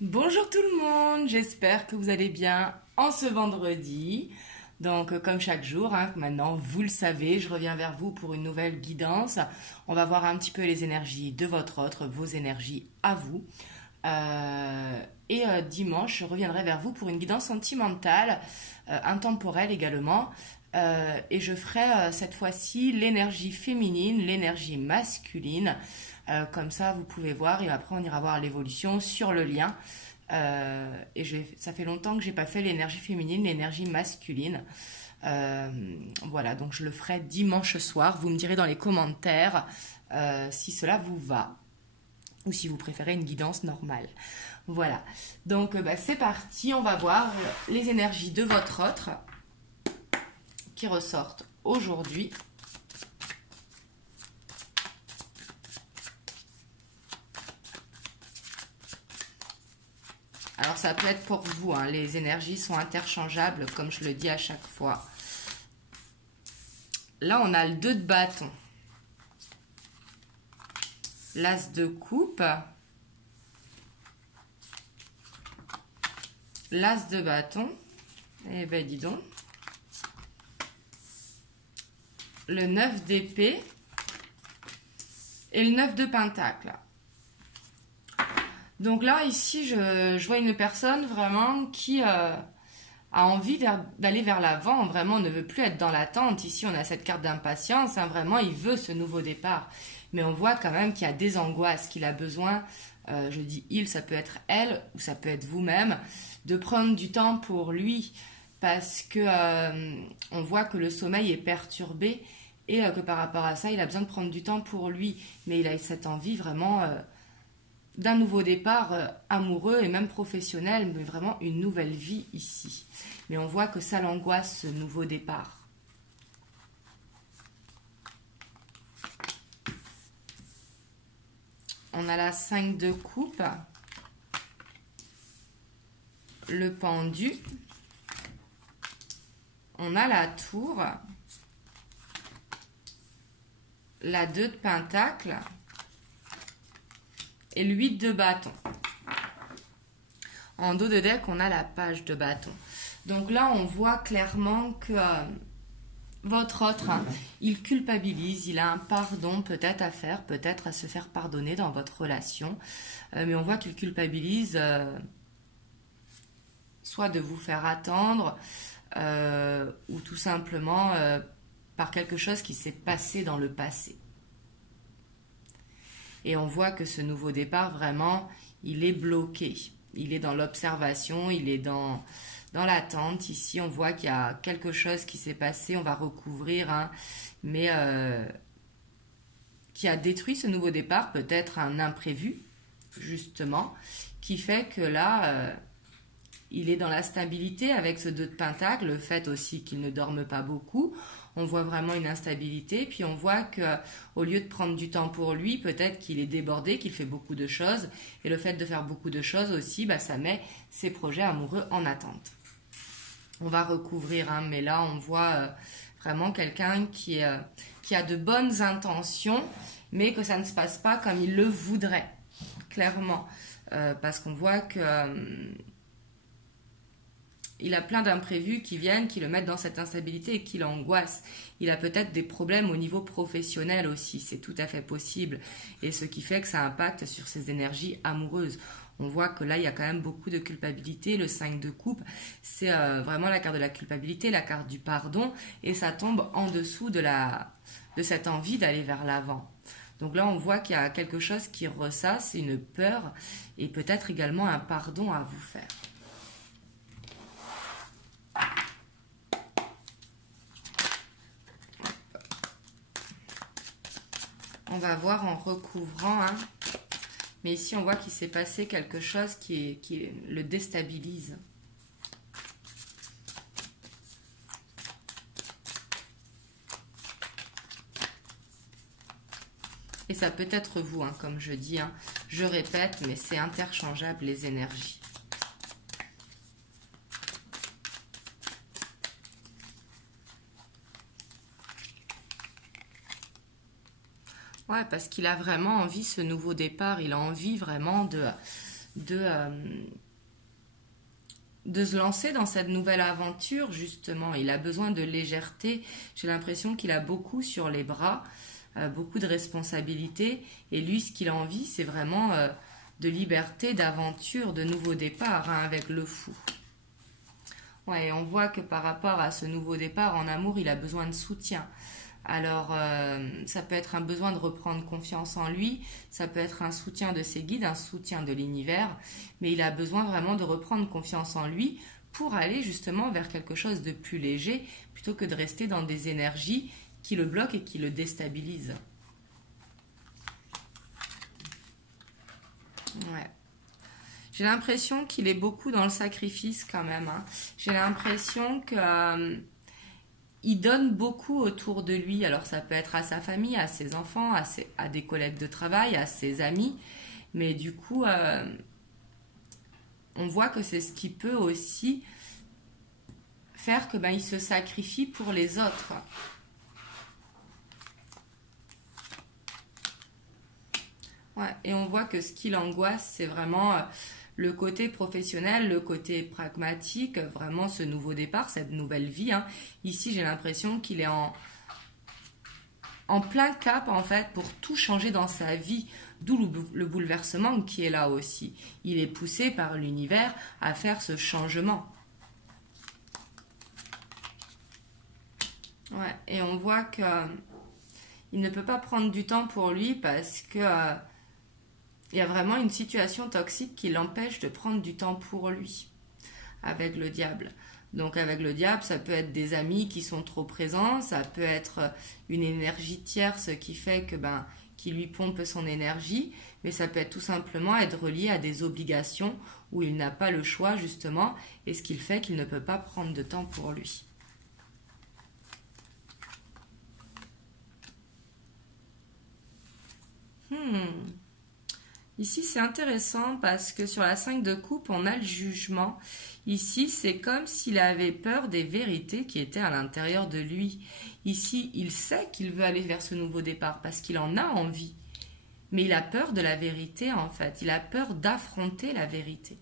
Bonjour tout le monde, j'espère que vous allez bien en ce vendredi. Donc comme chaque jour, maintenant vous le savez, je reviens vers vous pour une nouvelle guidance. On va voir un petit peu les énergies de votre autre, vos énergies à vous. Dimanche, je reviendrai vers vous pour une guidance sentimentale, intemporelle également. Et je ferai cette fois-ci l'énergie féminine, l'énergie masculine. Comme ça, vous pouvez voir et après on ira voir l'évolution sur le lien. Ça fait longtemps que j'ai pas fait l'énergie féminine, l'énergie masculine. Voilà, donc je le ferai dimanche soir. Vous me direz dans les commentaires si cela vous va ou si vous préférez une guidance normale. Voilà, donc c'est parti, on va voir les énergies de votre autre qui ressortent aujourd'hui. Alors ça peut être pour vous, les énergies sont interchangeables comme je le dis à chaque fois. Là on a le 2 de bâton, l'as de coupe, l'as de bâton, et ben dis donc, le 9 d'épée et le 9 de pentacle. Donc là, ici, je vois une personne vraiment qui a envie d'aller vers l'avant, vraiment ne veut plus être dans l'attente. Ici, on a cette carte d'impatience, vraiment, il veut ce nouveau départ. Mais on voit quand même qu'il y a des angoisses, qu'il a besoin, je dis il, ça peut être elle ou ça peut être vous-même, de prendre du temps pour lui parce que on voit que le sommeil est perturbé et que par rapport à ça, il a besoin de prendre du temps pour lui. Mais il a cette envie vraiment d'un nouveau départ amoureux et même professionnel, mais vraiment une nouvelle vie ici. Mais on voit que ça l'angoisse, ce nouveau départ. On a la 5 de coupe, le pendu, on a la tour, la 2 de pentacle, et le 8 de bâton. En dos de deck, on a la page de bâton. Donc là, on voit clairement que votre autre, il culpabilise, il a un pardon peut-être à faire, peut-être à se faire pardonner dans votre relation. Mais on voit qu'il culpabilise soit de vous faire attendre, ou tout simplement par quelque chose qui s'est passé dans le passé. Et on voit que ce nouveau départ, vraiment, il est bloqué. Il est dans l'observation, il est dans l'attente. Ici, on voit qu'il y a quelque chose qui s'est passé, on va recouvrir, mais qui a détruit ce nouveau départ, peut-être un imprévu, justement, qui fait que là, il est dans la stabilité avec ce 2 de pentacle, le fait aussi qu'il ne dorme pas beaucoup. On voit vraiment une instabilité, puis on voit qu'au lieu de prendre du temps pour lui, peut-être qu'il est débordé, qu'il fait beaucoup de choses. Et le fait de faire beaucoup de choses aussi, ça met ses projets amoureux en attente. On va recouvrir, mais là on voit vraiment quelqu'un qui a de bonnes intentions, mais que ça ne se passe pas comme il le voudrait, clairement. Parce qu'on voit que... il a plein d'imprévus qui viennent, qui le mettent dans cette instabilité et qui l'angoissent. Il a peut-être des problèmes au niveau professionnel aussi, c'est tout à fait possible. Et ce qui fait que ça impacte sur ses énergies amoureuses. On voit que là, il y a quand même beaucoup de culpabilité. Le 5 de coupe, c'est vraiment la carte de la culpabilité, la carte du pardon. Et ça tombe en dessous de cette envie d'aller vers l'avant. Donc là, on voit qu'il y a quelque chose qui ressasse, une peur et peut-être également un pardon à vous faire. On va voir en recouvrant, mais ici on voit qu'il s'est passé quelque chose qui le déstabilise. Et ça peut être vous, comme je dis, je répète, mais c'est interchangeable les énergies. Ouais, parce qu'il a vraiment envie, ce nouveau départ, il a envie vraiment de se lancer dans cette nouvelle aventure, justement. Il a besoin de légèreté. J'ai l'impression qu'il a beaucoup sur les bras, beaucoup de responsabilités. Et lui, ce qu'il a envie, c'est vraiment de liberté, d'aventure, de nouveau départ, hein, avec le fou. Ouais, on voit que par rapport à ce nouveau départ en amour, il a besoin de soutien. Alors, ça peut être un besoin de reprendre confiance en lui, ça peut être un soutien de ses guides, un soutien de l'univers, mais il a besoin vraiment de reprendre confiance en lui pour aller justement vers quelque chose de plus léger, plutôt que de rester dans des énergies qui le bloquent et qui le déstabilisent. Ouais. J'ai l'impression qu'il est beaucoup dans le sacrifice quand même, hein. J'ai l'impression que... il donne beaucoup autour de lui, alors ça peut être à sa famille, à ses enfants, à des collègues de travail, à ses amis, mais du coup, on voit que c'est ce qui peut aussi faire que il se sacrifie pour les autres. Ouais, et on voit que ce qui l'angoisse, c'est vraiment le côté professionnel, le côté pragmatique, vraiment ce nouveau départ, cette nouvelle vie, hein. Ici, j'ai l'impression qu'il est en plein cap, en fait, pour tout changer dans sa vie, d'où le bouleversement qui est là aussi. Il est poussé par l'univers à faire ce changement. Ouais, et on voit que il ne peut pas prendre du temps pour lui parce que il y a vraiment une situation toxique qui l'empêche de prendre du temps pour lui avec le diable. Donc avec le diable, ça peut être des amis qui sont trop présents, ça peut être une énergie tierce qui fait que qui lui pompe son énergie, mais ça peut être tout simplement être relié à des obligations où il n'a pas le choix justement, et ce qui fait qu'il ne peut pas prendre de temps pour lui. Ici, c'est intéressant parce que sur la 5 de coupe, on a le jugement. Ici, c'est comme s'il avait peur des vérités qui étaient à l'intérieur de lui. Ici, il sait qu'il veut aller vers ce nouveau départ parce qu'il en a envie. Mais il a peur de la vérité, en fait. Il a peur d'affronter la vérité.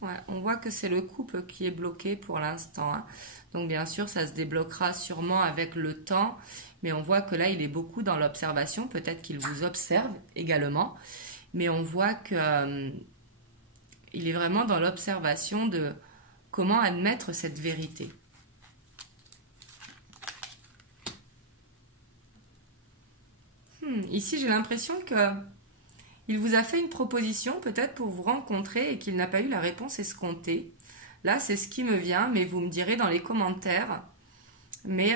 Ouais, on voit que c'est le couple qui est bloqué pour l'instant, hein. Donc bien sûr, ça se débloquera sûrement avec le temps, mais on voit que là, il est beaucoup dans l'observation. Peut-être qu'il vous observe également, mais on voit que il est vraiment dans l'observation de comment admettre cette vérité. Ici, j'ai l'impression que il vous a fait une proposition peut-être pour vous rencontrer et qu'il n'a pas eu la réponse escomptée. Là, c'est ce qui me vient, mais vous me direz dans les commentaires. Mais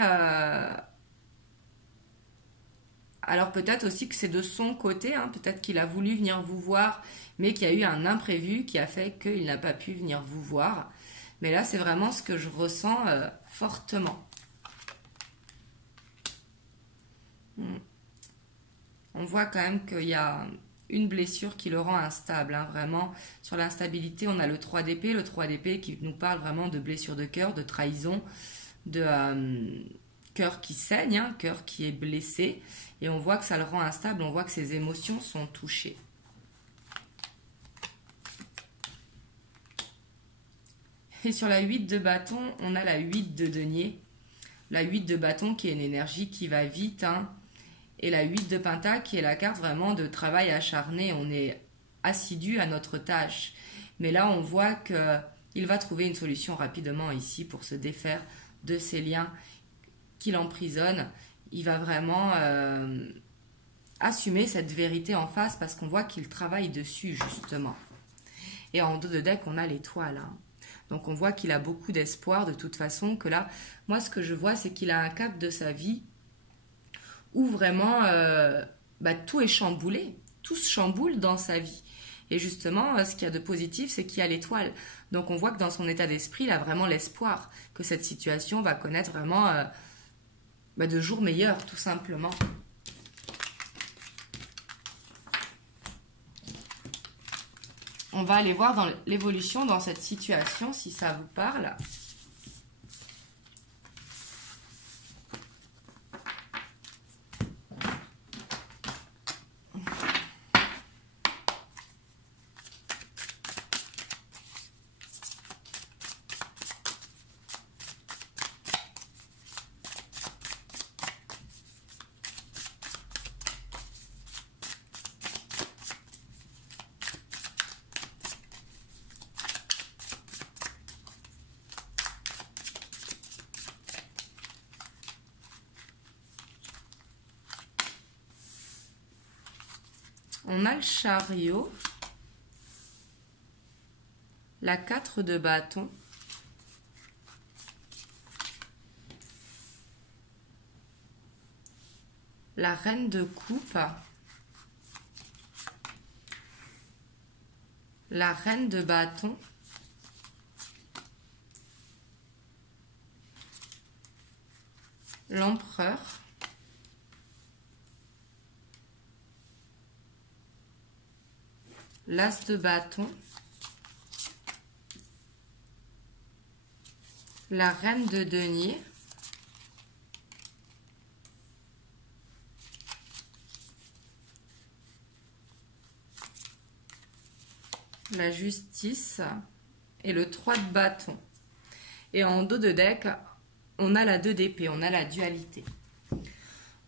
alors peut-être aussi que c'est de son côté, hein. Peut-être qu'il a voulu venir vous voir, mais qu'il y a eu un imprévu qui a fait qu'il n'a pas pu venir vous voir. Mais là, c'est vraiment ce que je ressens fortement. On voit quand même qu'il y a une blessure qui le rend instable, hein, vraiment. Sur l'instabilité, on a le 3 d'épée. Le 3 d'épée qui nous parle vraiment de blessure de cœur, de trahison, de cœur qui saigne, hein, cœur qui est blessé. Et on voit que ça le rend instable, on voit que ses émotions sont touchées. Et sur la 8 de bâton, on a la 8 de denier. La 8 de bâton qui est une énergie qui va vite, hein. Et la 8 de pentacle qui est la carte vraiment de travail acharné. On est assidu à notre tâche. Mais là, on voit qu'il va trouver une solution rapidement ici pour se défaire de ces liens qui l'emprisonnent. Il va vraiment assumer cette vérité en face parce qu'on voit qu'il travaille dessus, justement. Et en dos de deck, on a l'étoile, hein. Donc on voit qu'il a beaucoup d'espoir de toute façon. Que là, moi, ce que je vois, c'est qu'il a un cap de sa vie où vraiment tout est chamboulé, tout se chamboule dans sa vie. Et justement, ce qu'il y a de positif, c'est qu'il y a l'étoile. Donc on voit que dans son état d'esprit, il a vraiment l'espoir que cette situation va connaître vraiment de jours meilleurs, tout simplement. On va aller voir dans l'évolution dans cette situation, si ça vous parle. On a le chariot, la 4 de bâton, la reine de coupe, la reine de bâton, l'empereur, l'as de bâton, la reine de denier, la justice et le 3 de bâton. Et en dos de deck, on a la 2 d'épée, on a la dualité.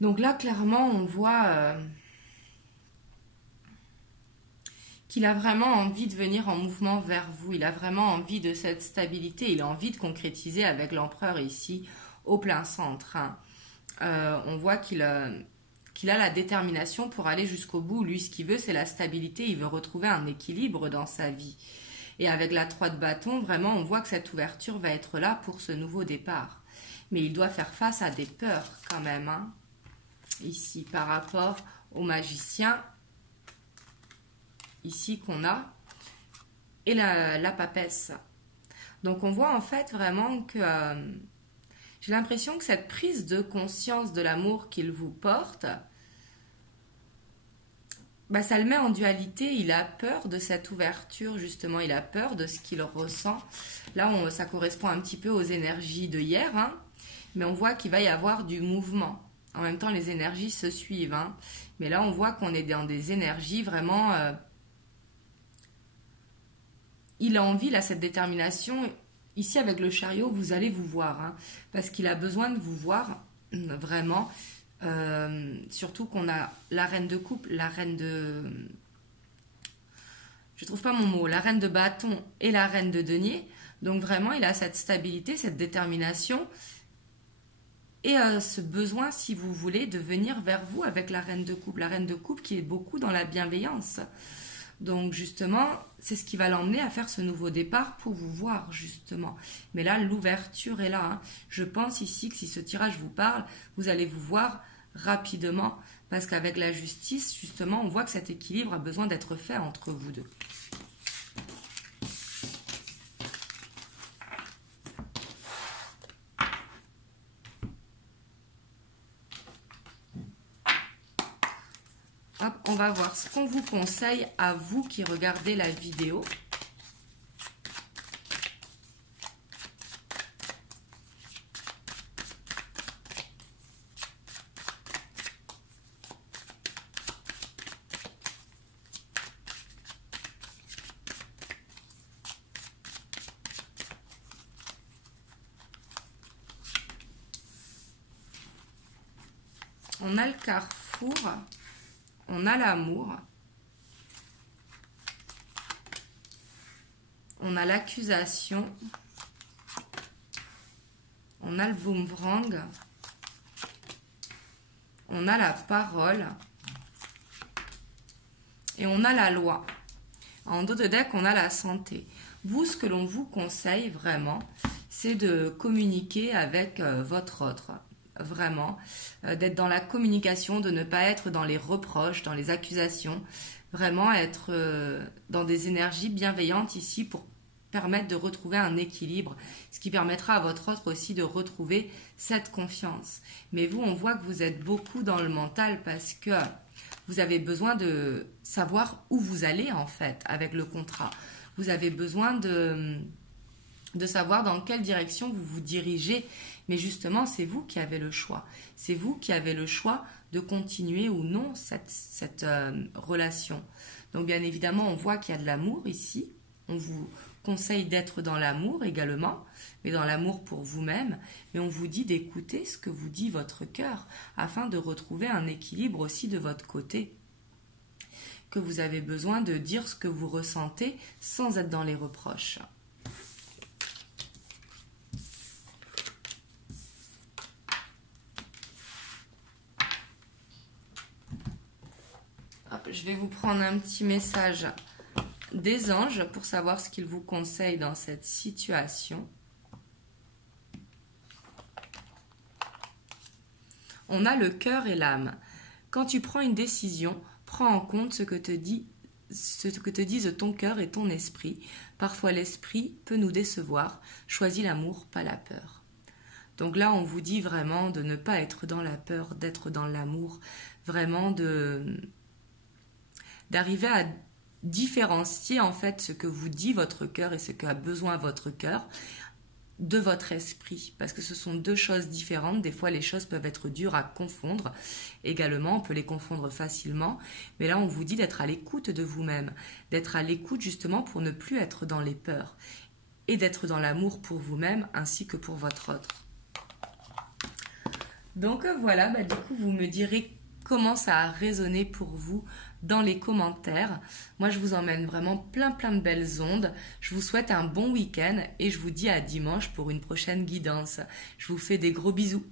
Donc là, clairement, on voit qu'il a vraiment envie de venir en mouvement vers vous. Il a vraiment envie de cette stabilité. Il a envie de concrétiser avec l'empereur ici, au plein centre. Hein. On voit qu'il a la détermination pour aller jusqu'au bout. Lui, ce qu'il veut, c'est la stabilité. Il veut retrouver un équilibre dans sa vie. Et avec la 3 de bâton, vraiment, on voit que cette ouverture va être là pour ce nouveau départ. Mais il doit faire face à des peurs quand même. Hein, ici, par rapport au magicien, ici qu'on a, et la papesse. Donc on voit en fait vraiment que j'ai l'impression que cette prise de conscience de l'amour qu'il vous porte, bah, ça le met en dualité. Il a peur de cette ouverture, justement, il a peur de ce qu'il ressent. Là, ça correspond un petit peu aux énergies de hier, hein, mais on voit qu'il va y avoir du mouvement. En même temps, les énergies se suivent, hein, mais là, on voit qu'on est dans des énergies vraiment... il a envie, là, cette détermination. Ici, avec le chariot, vous allez vous voir, hein, parce qu'il a besoin de vous voir, vraiment. Surtout qu'on a la reine de coupe, la reine de... Je trouve pas mon mot. La reine de bâton et la reine de denier. Donc vraiment, il a cette stabilité, cette détermination et ce besoin, si vous voulez, de venir vers vous avec la reine de coupe. La reine de coupe qui est beaucoup dans la bienveillance. Donc justement, c'est ce qui va l'emmener à faire ce nouveau départ pour vous voir justement. Mais là, l'ouverture est là. Hein. Je pense ici que si ce tirage vous parle, vous allez vous voir rapidement. Parce qu'avec la justice, justement, on voit que cet équilibre a besoin d'être fait entre vous deux. Hop, on va voir ce qu'on vous conseille à vous qui regardez la vidéo. On a le carrefour. On a l'amour, on a l'accusation, on a le boomerang, on a la parole et on a la loi. En dos de deck, on a la santé. Vous, ce que l'on vous conseille vraiment, c'est de communiquer avec votre autre. Vraiment, d'être dans la communication, de ne pas être dans les reproches, dans les accusations, vraiment être dans des énergies bienveillantes ici pour permettre de retrouver un équilibre, ce qui permettra à votre autre aussi de retrouver cette confiance. Mais vous, on voit que vous êtes beaucoup dans le mental parce que vous avez besoin de savoir où vous allez en fait avec le contrat. Vous avez besoin de savoir dans quelle direction vous vous dirigez. Mais justement, c'est vous qui avez le choix. C'est vous qui avez le choix de continuer ou non cette relation. Donc bien évidemment, on voit qu'il y a de l'amour ici. On vous conseille d'être dans l'amour également, mais dans l'amour pour vous-même. Mais on vous dit d'écouter ce que vous dit votre cœur afin de retrouver un équilibre aussi de votre côté. Que vous avez besoin de dire ce que vous ressentez sans être dans les reproches. Hop, je vais vous prendre un petit message des anges pour savoir ce qu'ils vous conseillent dans cette situation. On a le cœur et l'âme. Quand tu prends une décision, prends en compte ce que te disent ton cœur et ton esprit. Parfois l'esprit peut nous décevoir. Choisis l'amour, pas la peur. Donc là, on vous dit vraiment de ne pas être dans la peur, d'être dans l'amour, vraiment d'arriver à différencier en fait ce que vous dit votre cœur et ce qu'a besoin votre cœur de votre esprit, parce que ce sont deux choses différentes. Des fois les choses peuvent être dures à confondre également, on peut les confondre facilement, mais là on vous dit d'être à l'écoute de vous-même, d'être à l'écoute justement pour ne plus être dans les peurs et d'être dans l'amour pour vous-même ainsi que pour votre autre. Donc voilà, du coup vous me direz comment ça a résonné pour vous dans les commentaires. Moi, je vous emmène vraiment plein de belles ondes. Je vous souhaite un bon week-end et je vous dis à dimanche pour une prochaine guidance. Je vous fais des gros bisous.